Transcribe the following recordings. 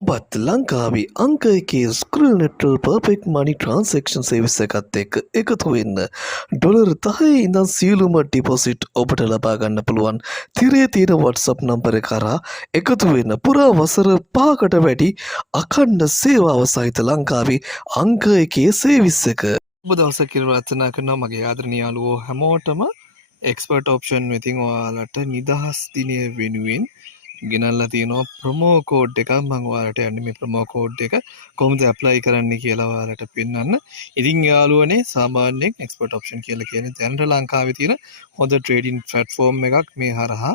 ඔබත් ලංකාවේ අංක එකේ ස්ක්‍රීන් නෙට්වර් පර්ෆෙක්ට් මනි ට්‍රාන්සැක්ෂන් සර්විස් එකත් එක්ක එකතු වෙන්න. ඩොලර් 10 ඉඳන් සියලුම ඩිපොසිට් ඔබට ලබා ගන්න පුළුවන්. තිරේ තියෙන WhatsApp නම්බර එක කරා එකතු වෙන්න. පුරා වසර 5කට වැඩි අඛණ්ඩ සේවාව සහිත ලංකාවේ අංක එකේ සර්විස් එක. ඔබ දවසක් කියලා ප්‍රාර්ථනා කරනවා මගේ ආදරණීය යාළුවෝ හැමෝටම එක්ස්පර්ට් ඔප්ෂන් වෙතින් ඔයාලට නිදහස් දිනය වෙනුවෙන් ගෙනල්ලා තියෙනවා ප්‍රොමෝ කෝඩ් එකක්. මම ඔයාලට යන්නේ මේ ප්‍රොමෝ කෝඩ් එක කොහොමද ඇප්ලයි කරන්න කියලා ඔයාලට පෙන්වන්න. ඉතින් යාළුවනේ සාමාන්‍යයෙන් එක්ස්පර්ට් ඔප්ෂන් කියලා කියන්නේ දැනට ලංකාවේ තියෙන හොඳ ට්‍රේඩින් ප්ලැට්ෆෝම් එකක්. මේ හරහා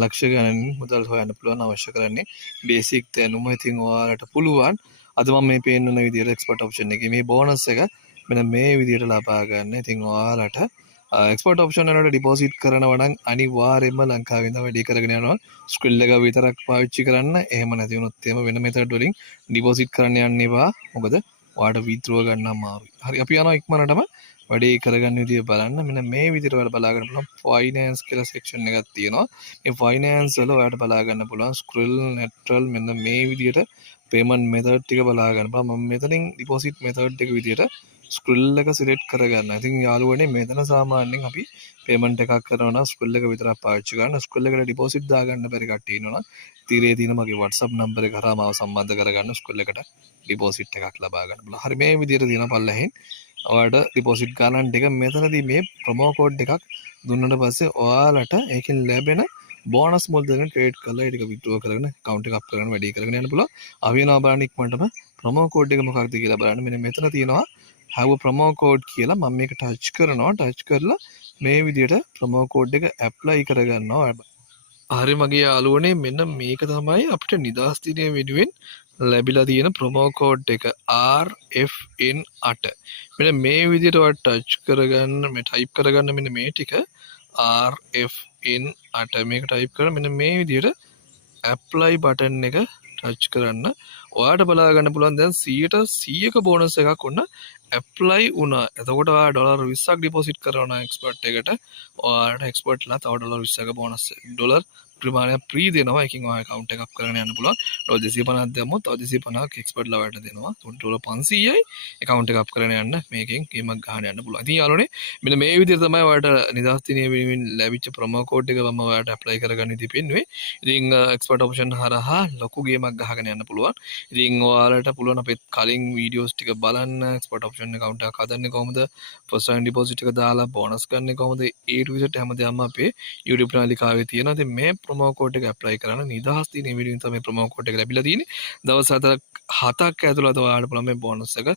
ලක්ෂ ගණන් මුදල් හොයන්න පුළුවන්. අවශ්‍ය කරන්නේ බේසික් දැනුම. ඉතින් ඔයාලට පුළුවන් අද මම මේ පෙන්වන විදිහට එක්ස්පර්ට් ඔප්ෂන් එකේ මේ බෝනස් එක මෙන්න මේ විදිහට ලබා ගන්න. ඉතින් ඔයාලට එක්ස්පර්ට් ඔප්ෂන් වලට ඩිපොසිට් කරනවා නම් අනිවාර්යයෙන්ම ලංකාවේ ඉඳන් වැඩි කරගෙන යනවා. ස්ක්‍රිල් එක විතරක් පාවිච්චි කරන්න. එහෙම නැති වුණොත් එහෙම වෙන මෙතඩ් වලින් ඩිපොසිට් කරන්න යන්න එපා. මොකද ඔයාලට විත්ඩ්‍රෝ ගන්න අමාරුයි. හරි අපි යනවා ඉක්මනටම වැඩි කරගන්න විදිය බලන්න. මෙන්න මේ විදිහට ඔයාලට බලා ගන්න පුළුවන් ෆයිනෑන්ස් කියලා සෙක්ෂන් එකක් තියෙනවා. මේ ෆයිනෑන්ස් වල ඔයාලට බලා ගන්න පුළුවන් ස්ක්‍රිල් නෙට්‍රල් මෙන්න මේ විදිහට පේමන්ට් මෙතඩ් ටික බලා ගන්න පුළුවන්. මම මෙතනින් ඩිපොසිට් මෙතඩ් එක විදිහට ස්ක්‍රිල් එක සිලෙක්ට් කරගන්න. ඉතින් යාළුවනේ මෙතන සාමාන්‍යයෙන් අපි පේමන්ට් එකක් කරනවා නම් ස්ක්‍රිල් එක විතරක් පාවිච්චි කරන්න. ස්ක්‍රිල් එකට ඩිපොසිට් දාගන්න බැරි කට්ටිය ඉන්නවා නම් තීරේ තියෙන මගේ WhatsApp නම්බර එක කරා මාව සම්බන්ධ කරගන්න ස්ක්‍රිල් එකට ඩිපොසිට් එකක් ලබා ගන්න පුළුවන්. හරි මේ විදිහට තියෙන පල්ලෙහින් ඔයාලට ඩිපොසිට් ගන්න එක මෙතනදී මේ ප්‍රොමෝ කෝඩ් එකක් දුන්නට පස්සේ ඔයාලට ඒකෙන් ලැබෙන බෝනස් මුදල් ට්‍රේඩ් කරලා ඒක විත්ඩ්‍රෝ කරගෙන account එක අප් කරගෙන වැඩි කරගෙන යන්න පුළුවන්. අපි යනවා බලන්න ඉක්මනටම ප්‍රොමෝ කෝඩ් එක මොකක්ද කියලා බලන්න. මෙන්න මෙතන තියෙනවා have ප්‍රොමෝ කෝඩ් කියලා. මම මේක ටච් කරනවා. ටච් කරලා මේ විදිහට ප්‍රොමෝ කෝඩ් එක ඇප්ලයි කරගන්නවා. හරි මගේ යාළුවනේ මෙන්න මේක තමයි අපිට නිදහස් දිනය වෙනුවෙන් ලැබිලා තියෙන ප්‍රොමෝ කෝඩ් එක RFN8. මෙන්න මේ විදිහට ඔයාලා ටච් කරගන්න මේ ටයිප් කරගන්න මෙන්න මේ ටික RFN8 මේක ටයිප් කරලා මෙන්න මේ විදිහට ඇප්ලයි බටන් එක ටච් කරන්න. ඔයාලට බලා ගන්න පුළුවන් දැන් 100%ක බෝනස් එකක් ඔන්න ඇප්ලයි වුණා. එතකොට ඔයා ඩොලර් 20ක් ඩිපොසිට් කරනවා එක්ස්පර්ට් එකට. ඔයාලට එක්ස්පර්ට්ලා තව ඩොලර් 20ක බෝනස් ඩොලර් ප්‍රමාණයක් ෆ්‍රී දෙනවා. ඒකින් ඔයා account එකක් කරගෙන යන්න පුළුවන්. ඩොලර් 250ක් දැම්මොත් තව 250ක් එක්ස්පර්ට්ලා ඔයාලට දෙනවා. ඩොලර් 500යි account එකක් කරගෙන යන්න මේකෙන් ගේමක් ගහන්න යන්න පුළුවන්. ඉතින් යාළුවනේ මෙන්න මේ විදිහට තමයි ඔයාලට නිදහස් දිනය වෙනුවෙන් ලැබිච්ච ප්‍රොමෝ කෝඩ් එක මම ඔයාලට ඇප්ලයි කරගන්න ඉතින් පෙන්නුවේ. ඉතින් එක්ස්පර්ට් ඔප්ෂන් හරහා ලොකු ගේමක් ගහගෙන යන්න පුළුවන්. ඉතින් ඔයාලට පුළුවන් අපේ කලින් වීඩියෝස් ටික බලන්න. එක්ස්පර්ට් ඔප්ෂන් account එකක් හදන්නේ කොහොමද? ෆස්ට් ටයිම් ඩිපොසිට් එක දාලා බෝනස් ගන්න කොහොමද? A to Z හැමදේම අපේ YouTube නාලිකාවේ තියෙනවා. ඉතින් මේ ප්‍රොමෝ කෝඩ් එක ඇප්ලයි කරන්න නිදහස් දිනේ විදිහින් තමයි ප්‍රොමෝ කෝඩ් එක ලැබිලා තියෙන්නේ. දවස් 7ක් ඇතුළත ඔයාලට පුළුවන් මේ බෝනස් එක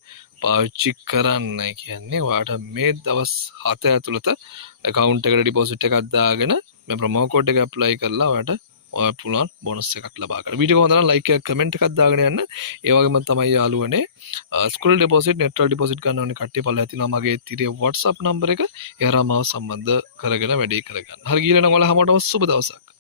පාවිච්චි කරන්න. කියන්නේ ඔයාලට මේ දවස් 7 ඇතුළත account එකට ඩිපොසිට් එකක් දාගෙන මේ ප්‍රොමෝ කෝඩ් එක ඇප්ලයි කරලා ඔයාලට ඔයාලට පුළුවන් බෝනස් එකක් ලබා ගන්න. වීඩියෝ එක හොඳ නම් ලයික් එකක් කමෙන්ට් එකක් දාගෙන යන්න. ඒ වගේම තමයි යාළුවනේ ස්ක්‍රෝල් ඩිපොසිට් නෙට්වර් ඩිපොසිට් ගන්න ඕනේ කට්ටිය පල්ලා ඇතිනවා මගේ තිරේ WhatsApp නම්බර එක. ඒ හරහා මාව සම්බන්ධ කරගෙන වැඩේ කරගන්න. හරි ගිහලා නම් ඔයාලා හැමෝටම සුබ දවසක්.